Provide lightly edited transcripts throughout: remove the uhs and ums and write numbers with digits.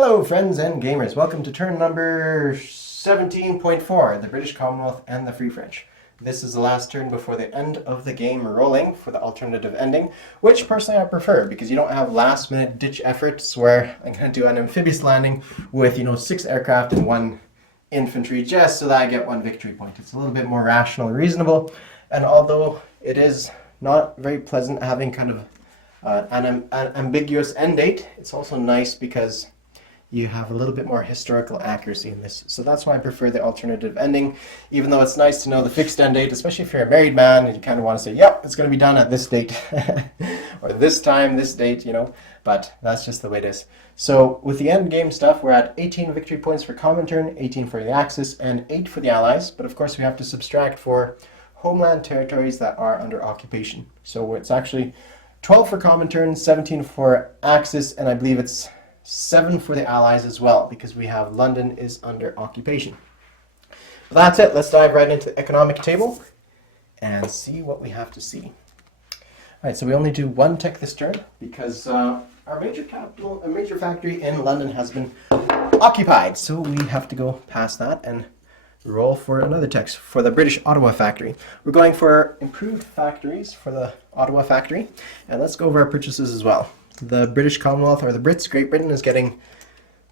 Hello friends and gamers, welcome to turn number 17.4, the British Commonwealth and the Free French. This is the last turn before the end of the game rolling for the alternative ending, which personally I prefer because you don't have last minute ditch efforts where I'm going to do an amphibious landing with 6 aircraft and 1 infantry just so that I get 1 victory point. It's a little bit more rational and reasonable, and although it is not very pleasant having kind of an ambiguous end date, it's also nice because you have a little bit more historical accuracy in this. So that's why I prefer the alternative ending, even though it's nice to know the fixed end date, especially if you're a married man and you kind of want to say, yep, it's going to be done at this date, or this time, this date, but that's just the way it is. So with the end game stuff, we're at 18 victory points for Comintern, 18 for the Axis, and 8 for the Allies, but of course we have to subtract for homeland territories that are under occupation. So it's actually 12 for Comintern, 17 for Axis, and I believe it's 7 for the Allies as well, because we have London is under occupation. But that's it. Let's dive right into the economic table and see what we have to see. All right, so we only do 1 tech this turn because our major factory in London has been occupied. So we have to go past that and roll for another tech for the British Ottawa factory. We're going for improved factories for the Ottawa factory, and let's go over our purchases as well. The British Commonwealth, or the Brits, Great Britain, is getting,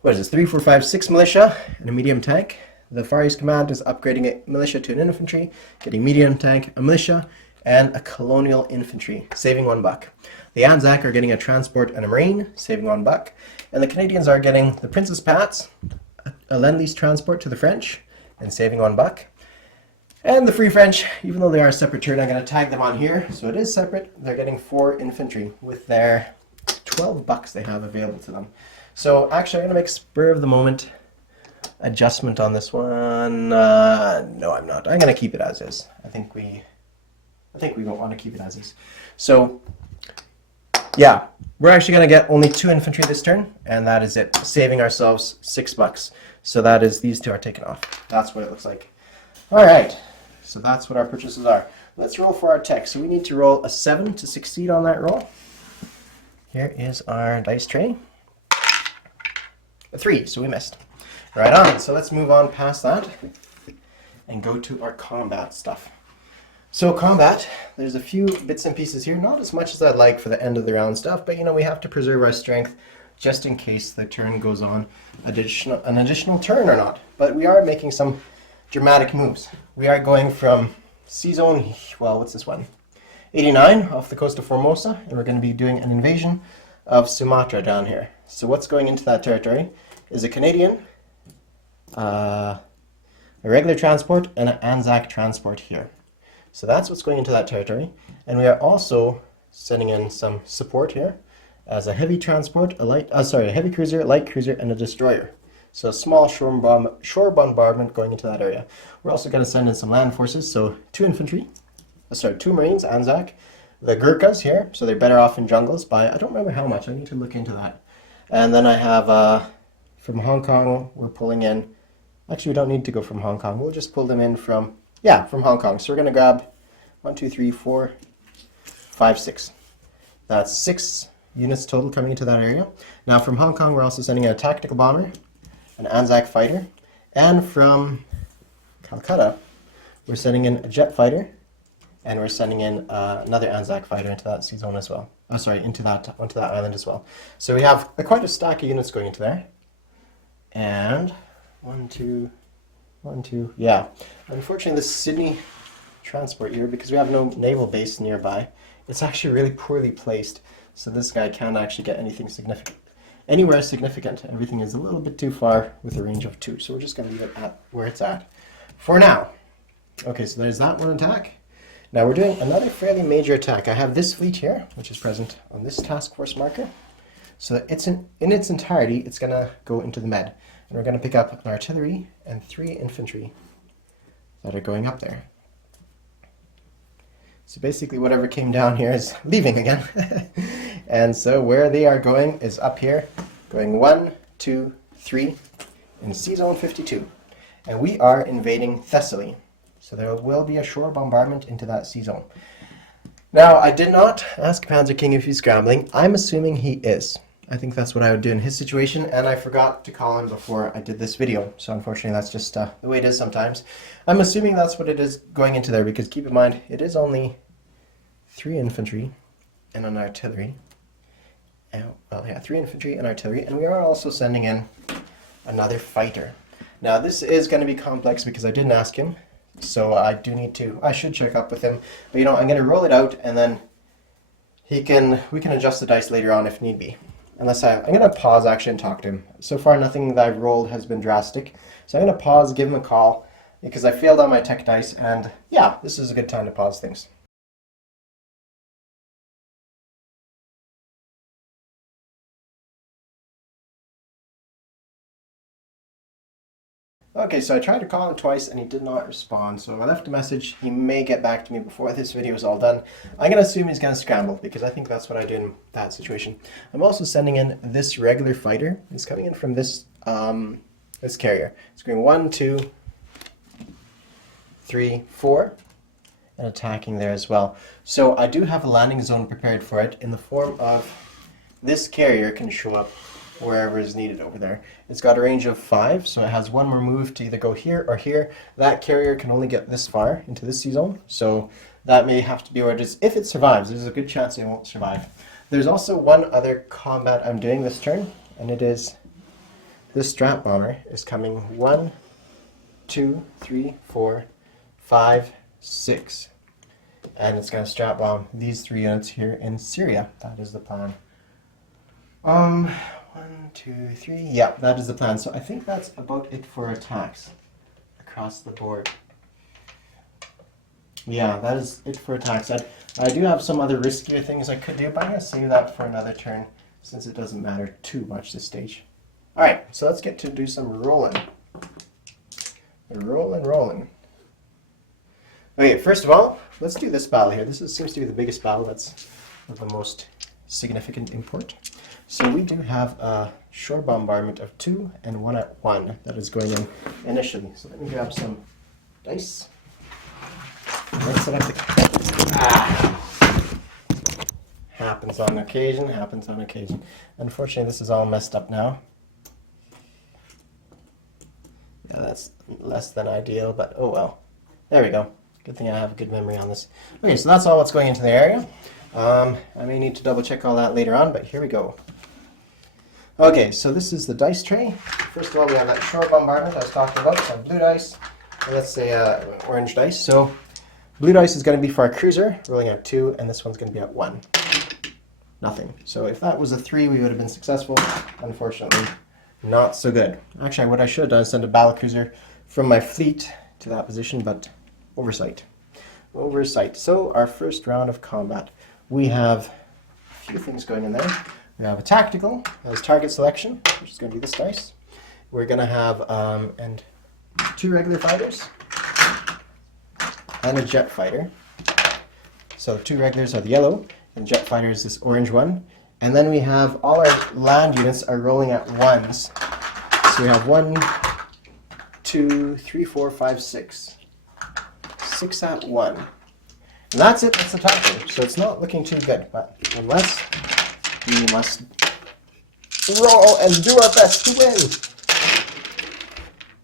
3, 4, 5, 6 militia and a medium tank. The Far East Command is upgrading a militia to an infantry, getting medium tank, a militia, and a colonial infantry, saving $1. The Anzac are getting a transport and a marine, saving $1. And the Canadians are getting the Princess Pats, a Lend-Lease transport to the French, and saving $1. And the Free French, even though they are a separate turn, I'm going to tag them on here, so it is separate. They're getting 4 infantry with their $12 they have available to them. So actually I'm going to make spur of the moment adjustment on this one. No, I'm not. I'm going to keep it as is. I think we won't want to keep it as is. So yeah, we're actually going to get only 2 infantry this turn, and that is it, saving ourselves $6. So that is, these 2 are taken off. That's what it looks like. All right, so that's what our purchases are. Let's roll for our tech. So we need to roll a 7 to succeed on that roll. Here is our dice tray. A 3, so we missed. Right on, so let's move on past that and go to our combat stuff. So combat, there's a few bits and pieces here, not as much as I'd like for the end of the round stuff, but we have to preserve our strength just in case the turn goes on an additional turn or not. But we are making some dramatic moves. We are going from sea zone, what's this one? 89 off the coast of Formosa, and we're going to be doing an invasion of Sumatra down here. So what's going into that territory is a Canadian, a regular transport, and an Anzac transport here. So that's what's going into that territory. And we are also sending in some support here as a heavy transport, a heavy cruiser, light cruiser, and a destroyer. So a small shore bombardment going into that area. We're also going to send in some land forces, so 2 infantry. 2 Marines, Anzac, the Gurkhas here, so they're better off in jungles by, I don't remember how much, I need to look into that. And then I have, from Hong Kong, we're pulling in, actually we don't need to go from Hong Kong, we'll just pull them in from Hong Kong. So we're going to grab 1, 2, 3, 4, 5, 6. That's 6 units total coming into that area. Now from Hong Kong, we're also sending in a tactical bomber, an Anzac fighter, and from Calcutta, we're sending in a jet fighter, and we're sending in another Anzac fighter into that sea zone as well. Onto that island as well. So we have quite a stack of units going into there. And 1, 2, yeah. Unfortunately, the Sydney transport here, because we have no naval base nearby, it's actually really poorly placed. So this guy can't actually get anywhere significant. Everything is a little bit too far with a range of 2. So we're just going to leave it at where it's at for now. Okay, so there's that one attack. Now we're doing another fairly major attack. I have this fleet here, which is present on this task force marker. So it's in its entirety, it's going to go into the med. And we're going to pick up an artillery and 3 infantry that are going up there. So basically whatever came down here is leaving again. And so where they are going is up here, going 1, 2, 3 in Sea Zone 52. And we are invading Thessaly. So there will be a shore bombardment into that sea zone. Now, I did not ask Panzer King if he's scrambling. I'm assuming he is. I think that's what I would do in his situation, and I forgot to call him before I did this video, so unfortunately that's just the way it is sometimes. I'm assuming that's what it is going into there, because keep in mind, it is only 3 infantry and an artillery. Well, yeah, 3 infantry and artillery, and we are also sending in another fighter. Now, this is going to be complex because I didn't ask him, so I should check up with him, but I'm going to roll it out, and then we can adjust the dice later on if need be. I'm going to pause actually and talk to him. So far, nothing that I've rolled has been drastic. So I'm going to pause, give him a call, because I failed on my tech dice, and yeah, this is a good time to pause things. Okay, so I tried to call him twice and he did not respond, so I left a message. He may get back to me before this video is all done. I'm going to assume he's going to scramble, because I think that's what I do in that situation. I'm also sending in this regular fighter. He's coming in from this this carrier. It's going 1, 2, 3, 4, and attacking there as well. So I do have a landing zone prepared for it in the form of this carrier can show up wherever is needed over there. It's got a range of 5, so it has one more move to either go here or here. That carrier can only get this far into this zone, so that may have to be where it is. If it survives, there's a good chance it won't survive. There's also one other combat I'm doing this turn, and it is this strat bomber is coming 1, 2, 3, 4, 5, 6. And it's going to strat bomb these 3 units here in Syria. That is the plan. 1, 2, 3. Yeah, that is the plan. So I think that's about it for attacks across the board. Yeah, that is it for attacks. I do have some other riskier things I could do, but I'm going to save that for another turn since it doesn't matter too much this stage. Alright, so let's get to do some rolling. Rolling. Okay, first of all, let's do this battle here. This seems to be the biggest battle. That's of the most significant import. So we do have a shore bombardment of 2 and 1 at 1 that is going in initially. So let me grab some dice. Mix it up. Happens on occasion. Unfortunately, this is all messed up now. Yeah, that's less than ideal, but oh well. There we go. Good thing I have a good memory on this. Okay, so that's all what's going into the area. I may need to double check all that later on, but here we go. Okay, so this is the dice tray. First of all, we have that shore bombardment I was talking about, some blue dice, and let's say orange dice. So blue dice is going to be for our cruiser, rolling at 2, and this one's going to be at 1. Nothing. So if that was a 3, we would have been successful. Unfortunately, not so good. Actually, what I should have done is send a battle cruiser from my fleet to that position, but oversight. So our first round of combat, we have a few things going in there. We have a tactical as target selection, which is going to be this dice. We're going to have 2 regular fighters and a jet fighter. So 2 regulars are the yellow, and jet fighter is this orange one. And then we have all our land units are rolling at 1s. So we have 1, 2, 3, 4, 5, 6. 6 at 1. And that's it, that's the tactical. So it's not looking too good, but unless we must roll and do our best to win.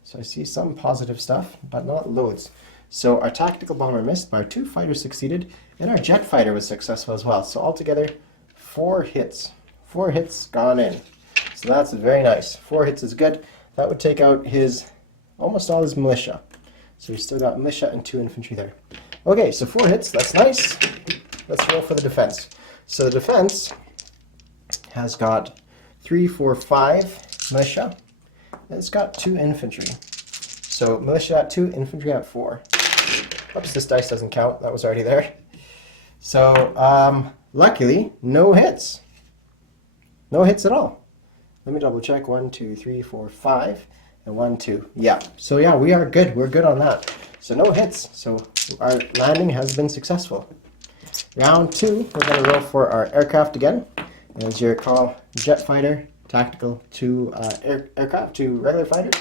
So I see some positive stuff, but not loads. So our tactical bomber missed, but our 2 fighters succeeded, and our jet fighter was successful as well. So altogether, 4 hits. 4 hits gone in. So that's very nice. 4 hits is good. That would take out almost all his militia. So we still got militia and 2 infantry there. Okay, so 4 hits, that's nice. Let's roll for the defense. So the defense has got 3, 4, 5 militia, and it's got 2 infantry. So militia at 2, infantry at 4. Oops, this dice doesn't count. That was already there. So luckily, no hits. No hits at all. Let me double check. 1, 2, 3, 4, 5, and 1, 2. Yeah. So yeah, we are good. We're good on that. So no hits. So our landing has been successful. Round 2, we're going to roll for our aircraft again. As you recall, jet fighter, tactical, 2 aircraft, 2 regular fighters.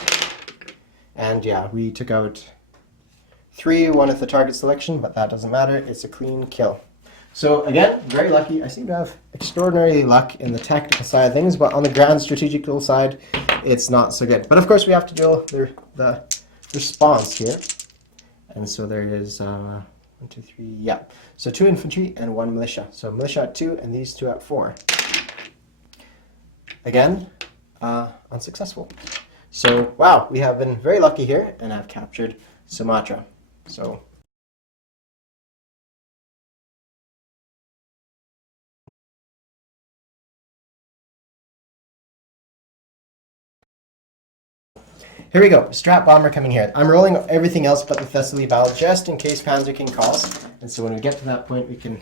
And yeah, we took out 3, 1 at the target selection, but that doesn't matter. It's a clean kill. So again, very lucky. I seem to have extraordinary luck in the tactical side of things, but on the grand strategical side, it's not so good. But of course, we have to do the response here. And so there is 1, 2, 3, yeah. So 2 infantry and 1 militia. So militia at 2 and these 2 at 4. Again, unsuccessful. So wow, we have been very lucky here and have captured Sumatra. So here we go. Strat bomber coming here. I'm rolling everything else but the Thessaly battle just in case Panzer King calls. And so when we get to that point, we can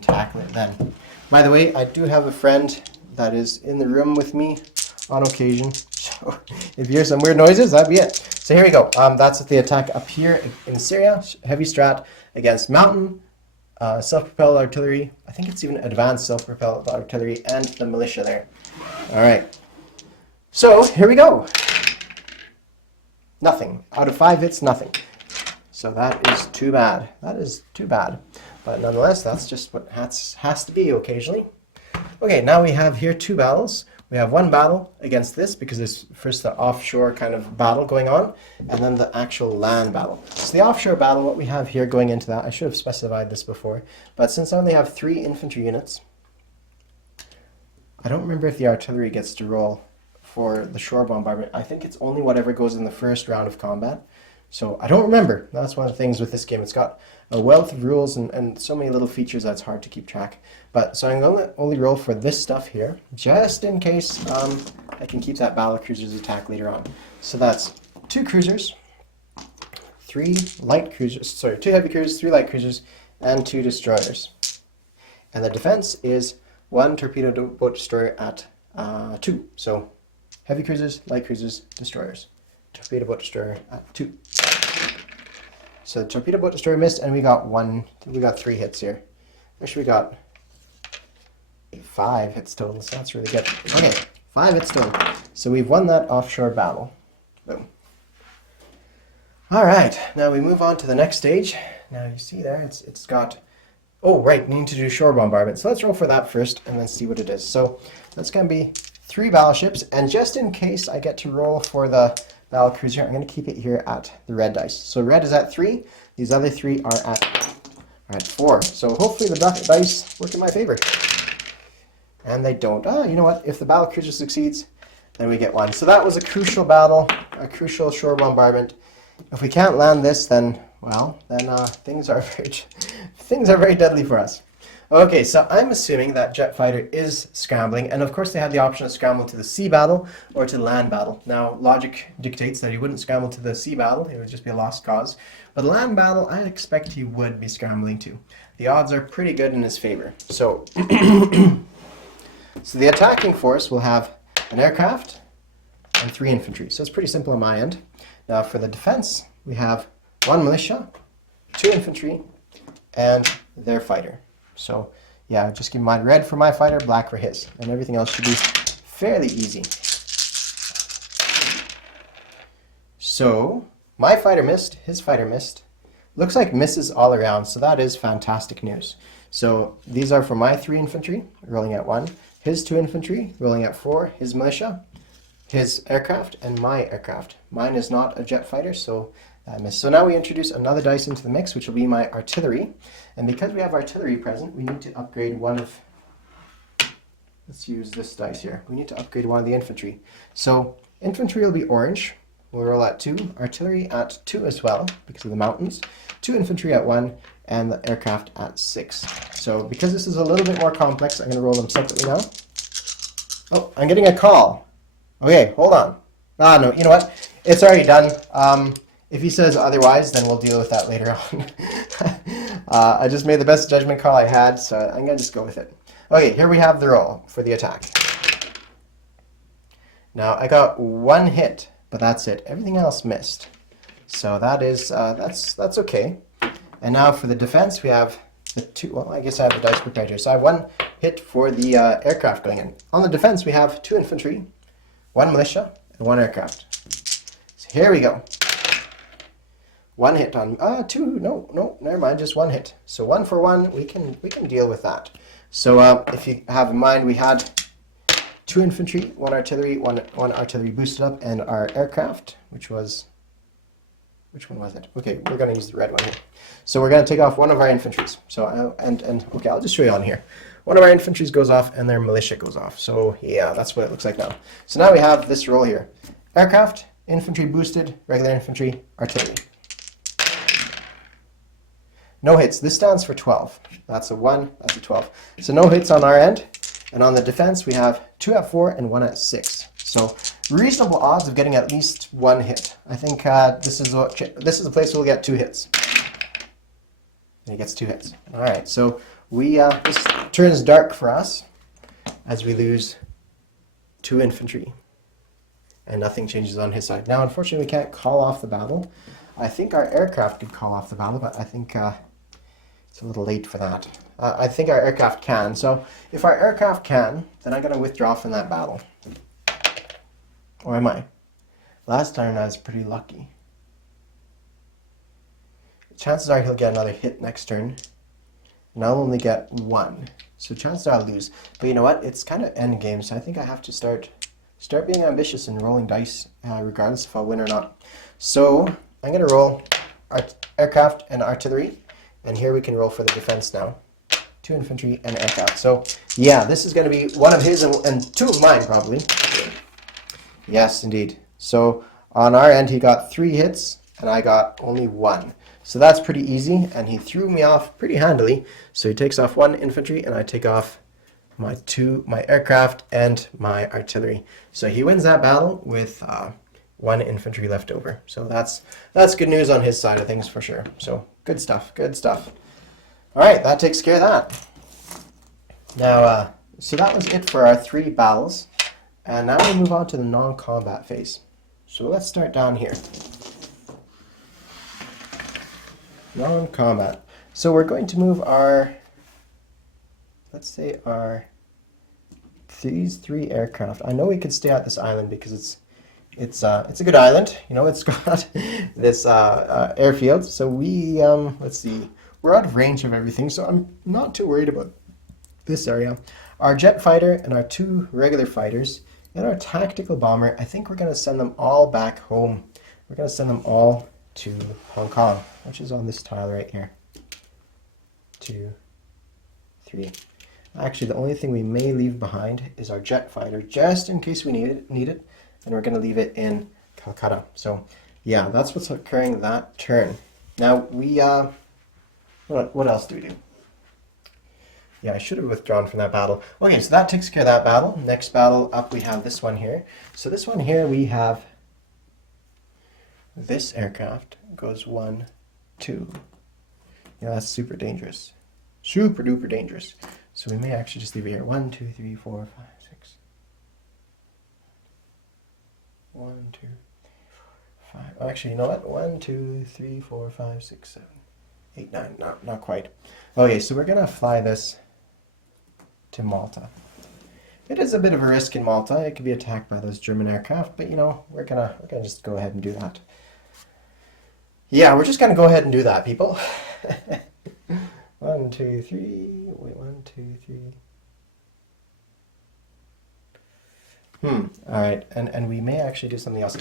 tackle it then. By the way, I do have a friend that is in the room with me on occasion. So if you hear some weird noises, that'd be it. So here we go. That's the attack up here in Syria. Heavy strat against mountain, self-propelled artillery. I think it's even advanced self-propelled artillery and the militia there. All right. So here we go. Nothing. Out of 5 hits, nothing. So that is too bad. That is too bad. But nonetheless, that's just what has to be occasionally. Okay, now we have here 2 battles. We have 1 battle against this because there's first the offshore kind of battle going on, and then the actual land battle. So the offshore battle, what we have here going into that, I should have specified this before, but since I only have 3 infantry units, I don't remember if the artillery gets to roll for the shore bombardment. I think it's only whatever goes in the first round of combat. So I don't remember. That's one of the things with this game. It's got a wealth of rules and so many little features that it's hard to keep track. But so I'm going to only roll for this stuff here, just in case I can keep that battle cruiser's attack later on. So that's 2 cruisers, 3 light cruisers, sorry, 2 heavy cruisers, 3 light cruisers, and 2 destroyers. And the defense is 1 torpedo boat destroyer at 2. So heavy cruisers, light cruisers, destroyers. Torpedo boat destroyer at 2. So the torpedo boat destroyer missed, and we got 3 hits here. Actually, we got 5 hits total, so that's really good. Okay, 5 hits total. So we've won that offshore battle. Boom. All right, now we move on to the next stage. Now you see there, it's got, oh right, we need to do shore bombardment. So let's roll for that first, and then see what it is. So that's going to be 3 battleships, and just in case I get to roll for the battle cruiser, I'm going to keep it here at the red dice. So red is at 3. These other 3 are at 4. So hopefully the dice work in my favor. And they don't. You know what? If the battle cruiser succeeds, then we get 1. So that was a crucial battle, a crucial shore bombardment. If we can't land this, then well, then things are very deadly for us. Okay, so I'm assuming that jet fighter is scrambling, and of course they had the option of scramble to the sea battle or to the land battle. Now, logic dictates that he wouldn't scramble to the sea battle, it would just be a lost cause. But the land battle, I expect he would be scrambling to. The odds are pretty good in his favor. So, so the attacking force will have an aircraft and 3 infantry. So it's pretty simple on my end. Now for the defense, we have 1 militia, 2 infantry, and their fighter. So yeah, just keep in mind red for my fighter, black for his, and everything else should be fairly easy. So my fighter missed, his fighter missed. Looks like misses all around, so that is fantastic news. So these are for my 3 infantry, rolling at 1, his 2 infantry, rolling at 4, his militia, his aircraft, and my aircraft. Mine is not a jet fighter, so that missed. So now we introduce another dice into the mix, which will be my artillery. And because we have artillery present, we need to upgrade one of, let's use this dice here. We need to upgrade one of the infantry. So infantry will be orange. We'll roll at 2. Artillery at 2 as well, because of the mountains. 2 infantry at 1, and the aircraft at 6. So because this is a little bit more complex, I'm going to roll them separately now. Oh, I'm getting a call. Okay, hold on. No, you know what? It's already done. If he says otherwise, then we'll deal with that later on. I just made the best judgment call I had, so I'm going to just go with it. Okay, here we have the roll for the attack. Now, I got 1 hit, but that's it. Everything else missed. So that is, that's okay. And now for the defense, we have the 2, well, I guess I have the dice prepared here. So I have 1 hit for the aircraft going in. On the defense, we have 2 infantry, 1 militia, and 1 aircraft. So here we go. One hit on two. No, never mind. Just one hit. So 1 for 1. We can deal with that. So if you have in mind, we had 2 infantry, 1 artillery, one artillery boosted up, and our aircraft, which one was it? Okay, we're going to use the red one here. So we're going to take off one of our infantries. So okay, I'll just show you on here. One of our infantries goes off, and their militia goes off. So yeah, that's what it looks like now. So now we have this roll here: aircraft, infantry boosted, regular infantry, artillery. No hits. This stands for 12. That's a 1. That's a 12. So no hits on our end. And on the defense, we have 2 at 4 and 1 at 6. So reasonable odds of getting at least 1 hit. I think this is a place we'll get 2 hits. And he gets 2 hits. All right. So this turns dark for us as we lose 2 infantry, and nothing changes on his side. Now, unfortunately, we can't call off the battle. I think our aircraft could call off the battle, but I think it's a little late for that. I think our aircraft can. So if our aircraft can, then I'm going to withdraw from that battle. Or am I? Last time I was pretty lucky. Chances are he'll get another hit next turn, and I'll only get 1. So chances are I'll lose. But you know what? It's kind of end game, so I think I have to start being ambitious and rolling dice, regardless if I'll win or not. So I'm going to roll aircraft and artillery, and here we can roll for the defense now. 2 infantry and aircraft. So yeah, this is going to be one of his and 2 of mine probably. Yes, indeed. So on our end, he got 3 hits, and I got only 1. So that's pretty easy, and he threw me off pretty handily. So he takes off 1 infantry, and I take off my aircraft and my artillery. So he wins that battle with 1 infantry left over. So that's good news on his side of things for sure. So good stuff, good stuff. All right, that takes care of that. Now, so that was it for our 3 battles. And now we move on to the non-combat phase. So let's start down here. Non-combat. So we're going to move let's say these 3 aircraft. I know we could stay at this island because it's a good island. You know, it's got this airfield. So we let's see. We're out of range of everything, so I'm not too worried about this area. Our jet fighter and our 2 regular fighters and our tactical bomber, I think we're going to send them all back home. We're going to send them all to Hong Kong, which is on this tile right here. 2, 3. Actually, the only thing we may leave behind is our jet fighter, just in case we need it, and we're going to leave it in Calcutta. So yeah, that's what's occurring that turn. Now we what else do we do? Yeah, I should have withdrawn from that battle. Okay, so that takes care of that battle. Next battle up, we have this one here. So this one here, we have this aircraft goes 1, 2. Yeah, that's super dangerous. Super duper dangerous. So we may actually just leave it here. 1, 2, 3, 4, 5, 6. 1, 2, 3, 4, 5. Actually, you know what? 1, 2, 3, 4, 5, 6, 7, 8, 9. No, not quite. Okay, so we're gonna fly this to Malta. It is a bit of a risk in Malta. It could be attacked by those German aircraft, but you know, we're gonna just go ahead and do that. Yeah, we're just gonna go ahead and do that, people. 1, 2, 3. Wait, 1, 2, 3. All right, and we may actually do something else.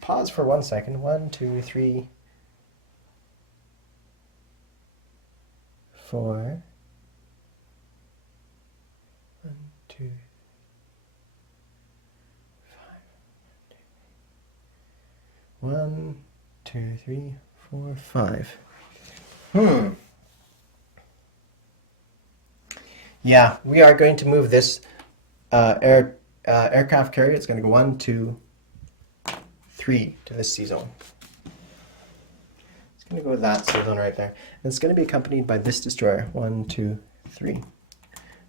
Pause for 1 second. 1, 2, 3, 4. 1, 2, 5. 1, 2, 3, 4, 5. Yeah, we are going to move this aircraft carrier. It's going to go 1, 2, 3 to this sea zone. It's going to go to that sea zone right there. And it's going to be accompanied by this destroyer. 1, 2, 3.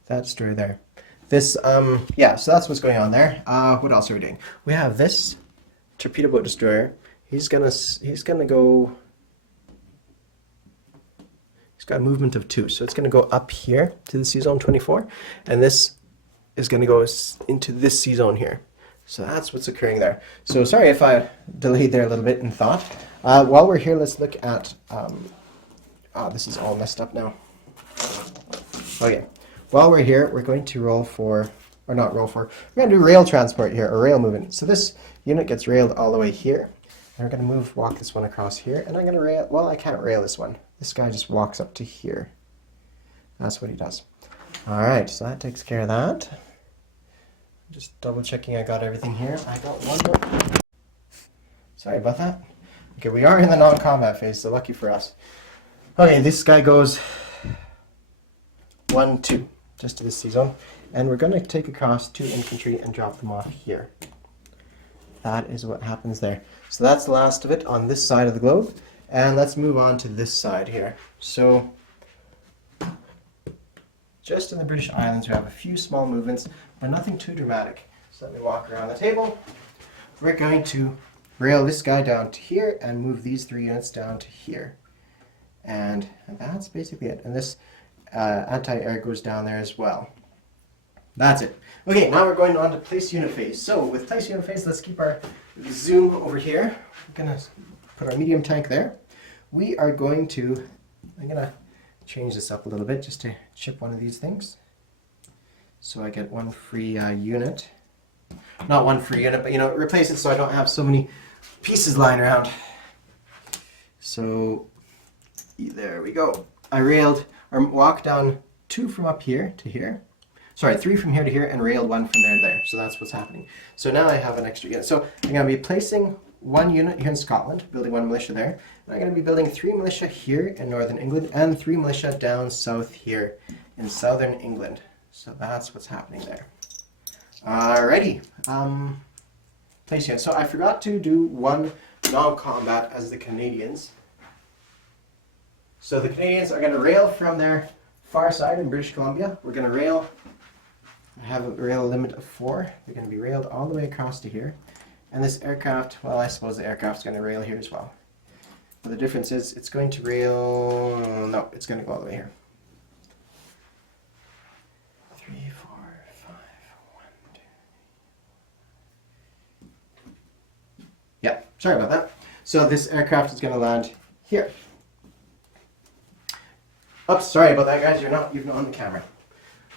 That destroyer there. This, yeah, so that's what's going on there. What else are we doing? We have this torpedo boat destroyer. He's got a movement of 2, so it's going to go up here to the sea zone 24, and this is going to go into this sea zone here. So that's what's occurring there. So sorry if I delayed there a little bit in thought. While we're here, let's look at, this is all messed up now. Okay, while we're here, we're going to roll for, or not roll for, we're going to do rail transport here, or rail movement. So this unit gets railed all the way here. And we're going to walk this one across here, and I'm going to rail, well, I can't rail this one. This guy just walks up to here. That's what he does. All right, so that takes care of that. Just double checking I got everything here. I got one more. Sorry about that. Okay, we are in the non-combat phase, so lucky for us. Okay, this guy goes 1, 2, just to the C zone. And we're going to take across 2 infantry and drop them off here. That is what happens there. So that's the last of it on this side of the globe. And let's move on to this side here. So just in the British Islands, we have a few small movements, but nothing too dramatic. So let me walk around the table. We're going to rail this guy down to here and move these 3 units down to here. And that's basically it. And this anti-air goes down there as well. That's it. Okay, now we're going on to place unit phase. So with place unit phase, let's keep our zoom over here. We're going to put our medium tank there. We are going to, I'm going to change this up a little bit just to chip one of these things. So I get one free unit. Not one free unit, but replace it so I don't have so many pieces lying around. So there we go. I railed, or walked down 2 from up here to here. Sorry, 3 from here to here, and railed 1 from there to there. So that's what's happening. So now I have an extra unit. So I'm going to be placing 1 unit here in Scotland, building 1 militia there. And I'm going to be building 3 militia here in northern England, and 3 militia down south here in southern England. So that's what's happening there. Alrighty. Place unit. So I forgot to do 1 non-combat as the Canadians. So the Canadians are going to rail from their far side in British Columbia. We're going to rail. I have a rail limit of 4. They're going to be railed all the way across to here. And this aircraft, well, I suppose the aircraft's going to rail here as well. But the difference is it's going to rail, no, it's going to go all the way here. 3, 4, 5, 1, 2. Yeah, sorry about that. So this aircraft is going to land here. Oops, sorry about that, guys. You're not on the camera.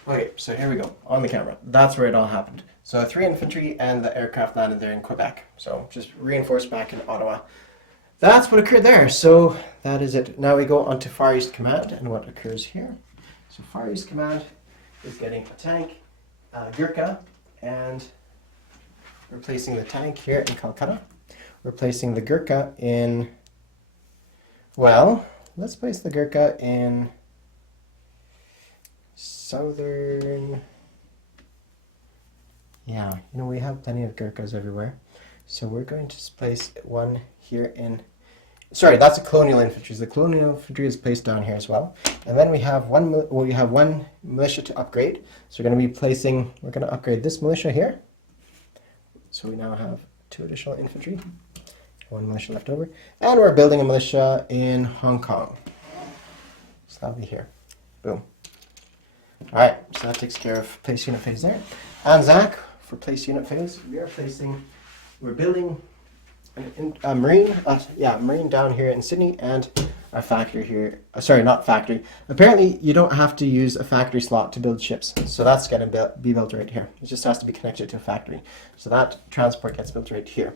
Okay, so here we go, on the camera. That's where it all happened. So 3 infantry and the aircraft landed there in Quebec. So just reinforced back in Ottawa. That's what occurred there. So that is it. Now we go on to Far East Command and what occurs here. So Far East Command is getting a tank, Gurkha, and replacing the tank here in Calcutta. Replacing the Gurkha in, well, let's place the Gurkha in southern, yeah, we have plenty of Gurkhas everywhere. So we're going to place 1 here in, sorry, that's a colonial infantry. The colonial infantry is placed down here as well. And then we have one militia to upgrade. So we're going to be placing, we're going to upgrade this militia here. So we now have 2 additional infantry, 1 militia left over. And we're building a militia in Hong Kong. So that'll be here. Boom. All right, so that takes care of place unit phase there. And Zach, for place unit phase, we're building a marine down here in Sydney and a factory here. Sorry, not factory. Apparently, you don't have to use a factory slot to build ships. So that's going to be built right here. It just has to be connected to a factory. So that transport gets built right here.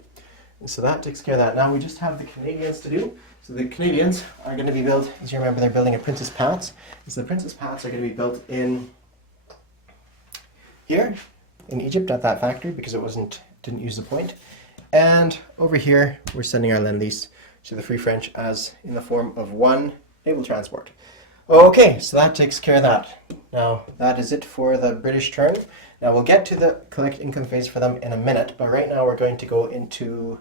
And so that takes care of that. Now we just have the Canadians to do. So the Canadians are going to be built, as you remember, they're building a Princess Pats. So the Princess Pats are going to be built in here in Egypt at that factory because it didn't use the point. And over here, we're sending our Lend-Lease to the Free French as in the form of 1 naval transport. Okay, so that takes care of that. Now, that is it for the British turn. Now, we'll get to the collect income phase for them in a minute, but right now we're going to go into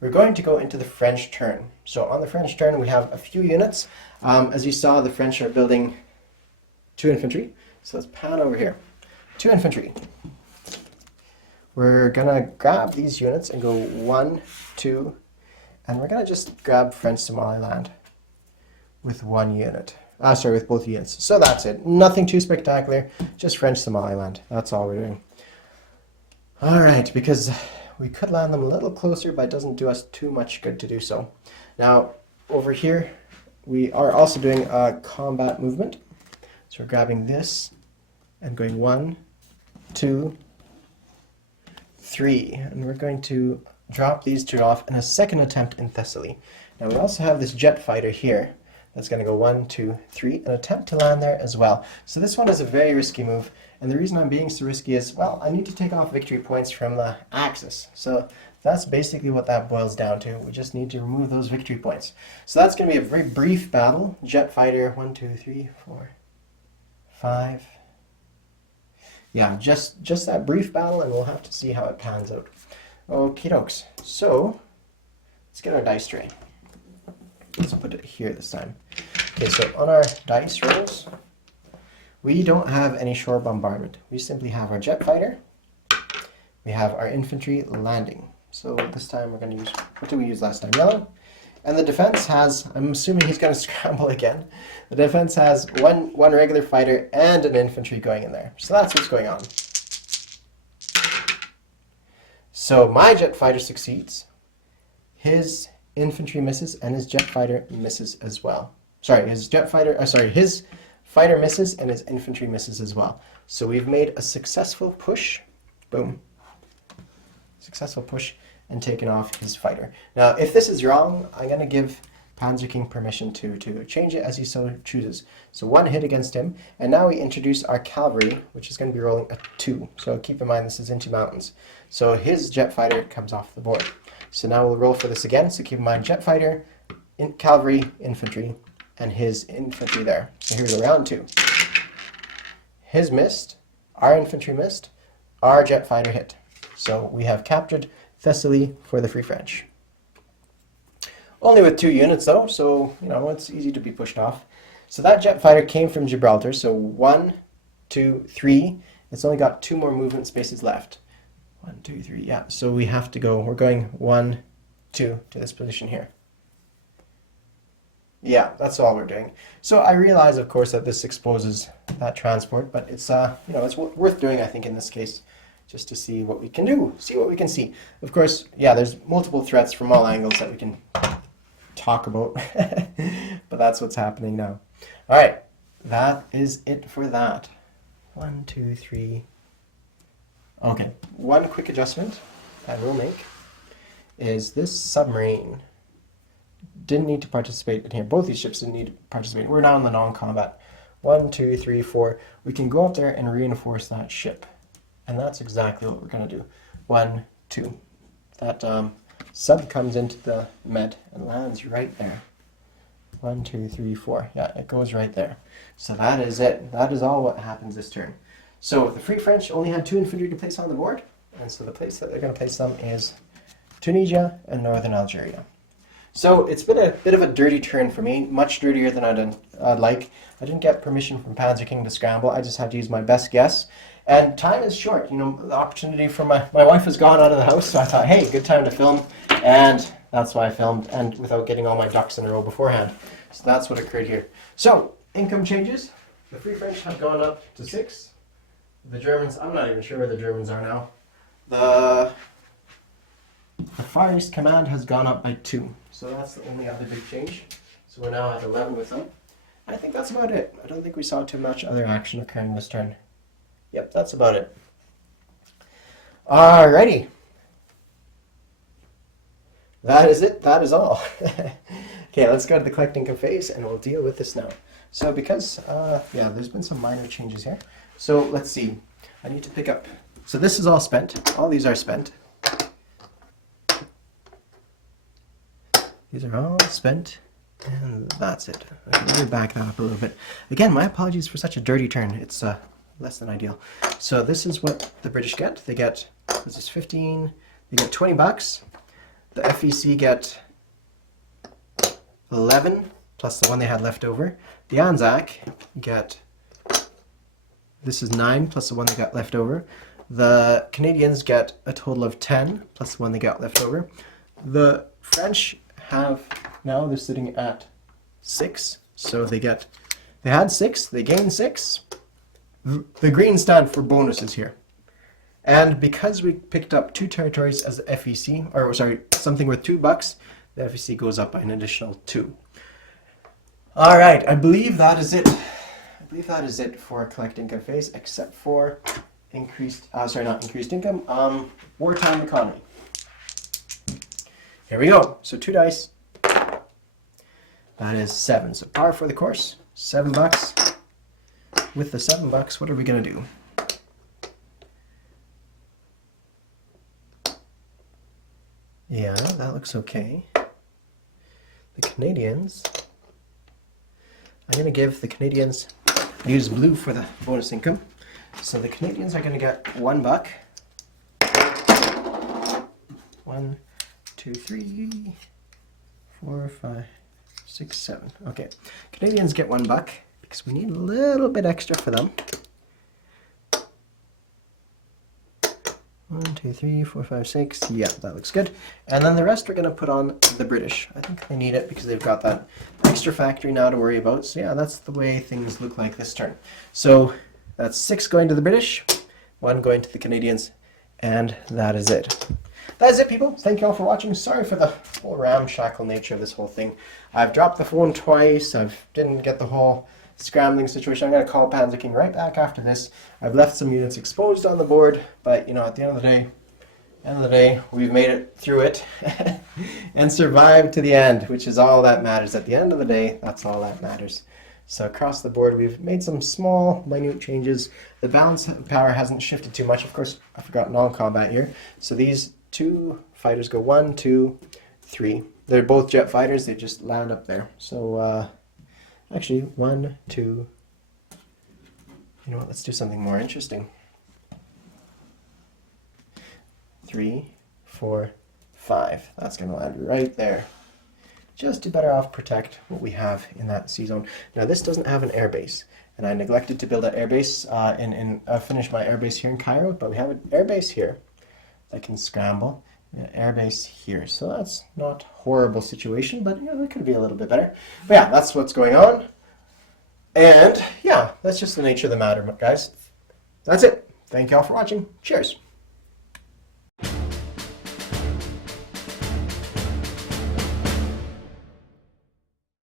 the French turn. So on the French turn, we have a few units. As you saw, the French are building 2 infantry. So let's pan over here. 2 infantry. We're gonna grab these units and go 1, 2, and we're gonna just grab French Somaliland with 1 unit. With both units. So that's it. Nothing too spectacular, just French Somaliland. That's all we're doing. All right, because we could land them a little closer, but it doesn't do us too much good to do so. Now, over here, we are also doing a combat movement. So we're grabbing this and going 1, 2, 3. And we're going to drop these two off in a second attempt in Thessaly. Now we also have this jet fighter here that's going to go 1, 2, 3, and attempt to land there as well. So this one is a very risky move. And the reason I'm being so risky is, well, I need to take off victory points from the axis. So that's basically what that boils down to. We just need to remove those victory points. So that's going to be a very brief battle. Jet fighter, 1, 2, 3, 4, 5. Yeah, just that brief battle, and we'll have to see how it pans out. Okie dokes. So let's get our dice tray. Let's put it here this time. Okay, so on our dice rolls, we don't have any shore bombardment. We simply have our jet fighter. We have our infantry landing. So this time we're going to use, what did we use last time? Yellow. And the defense has, I'm assuming he's going to scramble again. The defense has one regular fighter and an infantry going in there. So that's what's going on. So my jet fighter succeeds. His infantry misses, and his jet fighter misses as well. His fighter misses and his infantry misses as well. So we've made a successful push. Boom. Successful push and taken off his fighter. Now, if this is wrong, I'm going to give Panzer King permission to change it as he so chooses. So 1 hit against him, and now we introduce our cavalry, which is going to be rolling a 2. So keep in mind this is into mountains. So his jet fighter comes off the board. So now we'll roll for this again. So keep in mind jet fighter, cavalry, infantry, and his infantry there. So here's a round 2. His missed, our infantry missed, our jet fighter hit. So we have captured Thessaly for the Free French. Only with 2 units though, so it's easy to be pushed off. So that jet fighter came from Gibraltar, so 1, 2, 3. It's only got 2 more movement spaces left. 1, 2, 3, yeah. So we have to go, we're going 1, 2 to this position here. Yeah, that's all we're doing. So I realize, of course, that this exposes that transport, but it's it's worth doing, I think, in this case, just to see what we can do, see what we can see. Of course, yeah, there's multiple threats from all angles that we can talk about, but that's what's happening now. All right, that is it for that. 1, 2, 3. Okay, one quick adjustment I will make is this submarine didn't need to participate in here. Both these ships didn't need to participate. We're now in the non-combat. 1, 2, 3, 4. We can go up there and reinforce that ship. And that's exactly what we're going to do. 1, 2. That sub comes into the med and lands right there. 1, 2, 3, 4. Yeah, it goes right there. So that is it. That is all what happens this turn. So the Free French only had 2 infantry to place on the board. And so the place that they're going to place them is Tunisia and northern Algeria. So it's been a bit of a dirty turn for me, much dirtier than I'd like. I didn't get permission from Panzer King to scramble. I just had to use my best guess. And time is short. The opportunity for my wife has gone out of the house, so I thought, hey, good time to film. And that's why I filmed, and without getting all my ducks in a row beforehand. So that's what occurred here. So, income changes. The Free French have gone up to 6. The Germans, I'm not even sure where the Germans are now. The Far East Command has gone up by 2. So that's the only other big change. So we're now at 11 with them. I think that's about it. I don't think we saw too much other action occurring this turn. Yep, that's about it. Alrighty. That is it. That is all. Okay, let's go to the collecting cafes and we'll deal with this now. So because, there's been some minor changes here. So let's see. I need to pick up. So this is all spent. All these are spent. These are all spent. And that's it. Let me back that up a little bit. Again, my apologies for such a dirty turn. It's less than ideal. So this is what the British get. They get, this is 15, they get 20 bucks. The FEC get 11 plus the one they had left over. The Anzac get, this is 9 plus the one they got left over. The Canadians get a total of 10 plus the one they got left over. The French have, now they're sitting at 6. So they had 6, they gained 6. The green stand for bonuses here. And because we picked up 2 territories as the FEC, or sorry, something worth $2, the FEC goes up by an additional 2. All right, I believe that is it. I believe that is it for collect income phase, except for increased, not increased income, wartime economy. Here we go. So 2 dice. That is 7. So par for the course, $7. With the $7, what are we gonna do? Yeah, that looks okay. The Canadians, I'm going to give the Canadians, I use blue for the bonus income. So the Canadians are going to get $1. 1, 2, 3, 4, 5, 6, 7. Okay, Canadians get $1 because we need a little bit extra for them. 1, 2, 3, 4, 5, 6. Yeah, that looks good. And then the rest we're going to put on the British. I think they need it because they've got that extra factory now to worry about. So yeah, that's the way things look like this turn. So that's 6 going to the British, 1 going to the Canadians, and that is it. That is it, people. Thank you all for watching. Sorry for the whole ramshackle nature of this whole thing. I've dropped the phone twice. I didn't get the whole scrambling situation. I'm going to call panicking right back after this. I've left some units exposed on the board, but you know, at the end of the day, we've made it through it and survived to the end, which is all that matters. At the end of the day, that's all that matters. So across the board, we've made some small, minute changes. The balance of power hasn't shifted too much. Of course, I forgot non-combat here. So these 2 fighters go 1, 2, 3. They're both jet fighters. They just land up there. So actually, 1, 2. You know what? Let's do something more interesting. 3, 4, 5. That's going to land right there. Just to better off protect what we have in that sea zone. Now this doesn't have an airbase, and I neglected to build an airbase finish my airbase here in Cairo, but we have an airbase here that can scramble. An airbase here, so that's not a horrible situation, but you know, it could be a little bit better. But yeah, that's what's going on, and yeah, that's just the nature of the matter, guys. That's it. Thank you all for watching. Cheers.